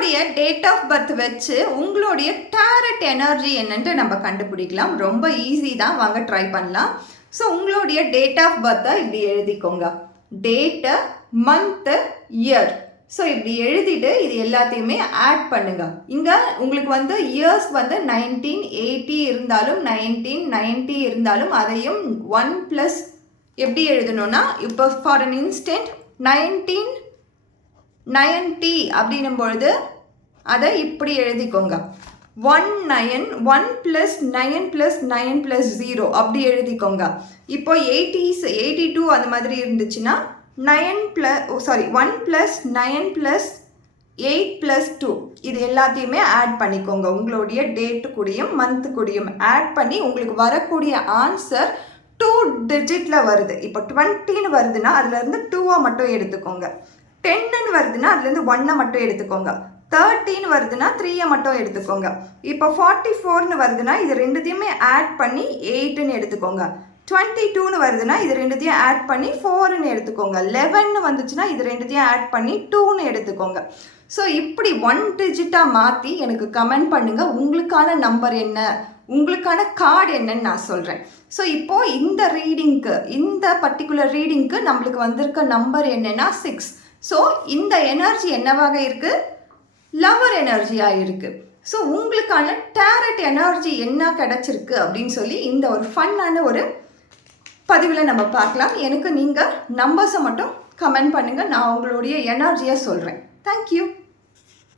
உங்களுடைய date of birth வச்சு உங்களுடைய டாரட் எனர்ஜி என்னன்ட்டு நம்ம கண்டுபிடிக்கலாம். ரொம்ப ஈஸி தான், வாங்க ட்ரை பண்ணலாம். ஸோ உங்களுடைய டேட் ஆஃப் பர்த்தை இப்படி எழுதிக்கோங்க. Date, month, year. ஸோ இப்படி எழுதிட்டு இது எல்லாத்தையுமே ஆட் பண்ணுங்க. இங்கே உங்களுக்கு வந்து இயர்ஸ் வந்து 1980 இருந்தாலும் 1990 இருந்தாலும் அதையும் 1+ எப்படி எழுதணும்னா, இப்போ ஃபார் அன் இன்ஸ்டன்ட் 1990 அப்படின்னும் பொழுது அதை இப்படி எழுதிக்கோங்க. 1 + 9 + 9 + 0 அப்படி எழுதிக்கோங்க. இப்போ 80s 82 அந்த மாதிரி இருந்துச்சுன்னா 1 + 9 + 8 + 2 இது எல்லாத்தையுமே ஆட் பண்ணிக்கோங்க. உங்களுடைய டேட்டு கூடயும் மந்த்து கூடயும் ஆட் பண்ணி உங்களுக்கு வரக்கூடிய ஆன்சர் 2 டிஜிட்டில் வருது. இப்போ 20ன்னு வருதுன்னா அதுலேருந்து 2 மட்டும் எடுத்துக்கோங்க. 10ன்னு வருதுன்னா அதுலேருந்து 1 மட்டும் எடுத்துக்கோங்க. 13 வருதுன்னா 3 மட்டும் எடுத்துக்கோங்க. இப்போ 44ன்னு வருதுன்னா இது ரெண்டுத்தையுமே ஆட் பண்ணி 8ன்னு எடுத்துக்கோங்க. 22ன்னு வருதுன்னா இது ரெண்டுத்தையும் ஆட் பண்ணி 4ன்னு எடுத்துக்கோங்க. 11ன்னு வந்துச்சுன்னா இது ரெண்டுத்தையும் ஆட் பண்ணி 2ன்னு எடுத்துக்கோங்க. ஸோ இப்படி 1 டிஜிட்டாக மாற்றி எனக்கு கமெண்ட் பண்ணுங்கள். உங்களுக்கான நம்பர் என்ன, உங்களுக்கான கார்டு என்னன்னு நான் சொல்கிறேன். ஸோ இப்போது இந்த ரீடிங்க்கு, இந்த பர்டிகுலர் ரீடிங்க்கு நம்மளுக்கு வந்திருக்க நம்பர் என்னென்னா 6. ஸோ இந்த எனர்ஜி என்னவாக இருக்குது? லவர் எனர்ஜியாக இருக்குது. ஸோ உங்களுக்கான டாரட் எனர்ஜி என்ன கிடச்சிருக்கு அப்படின்னு சொல்லி இந்த ஒரு ஃபன்னான ஒரு பதிவில் நம்ம பார்க்கலாம். எனக்கு நீங்கள் நம்பர்ஸை மட்டும் கமெண்ட் பண்ணுங்கள், நான் உங்களுடைய எனர்ஜியை சொல்கிறேன். தேங்க்யூ.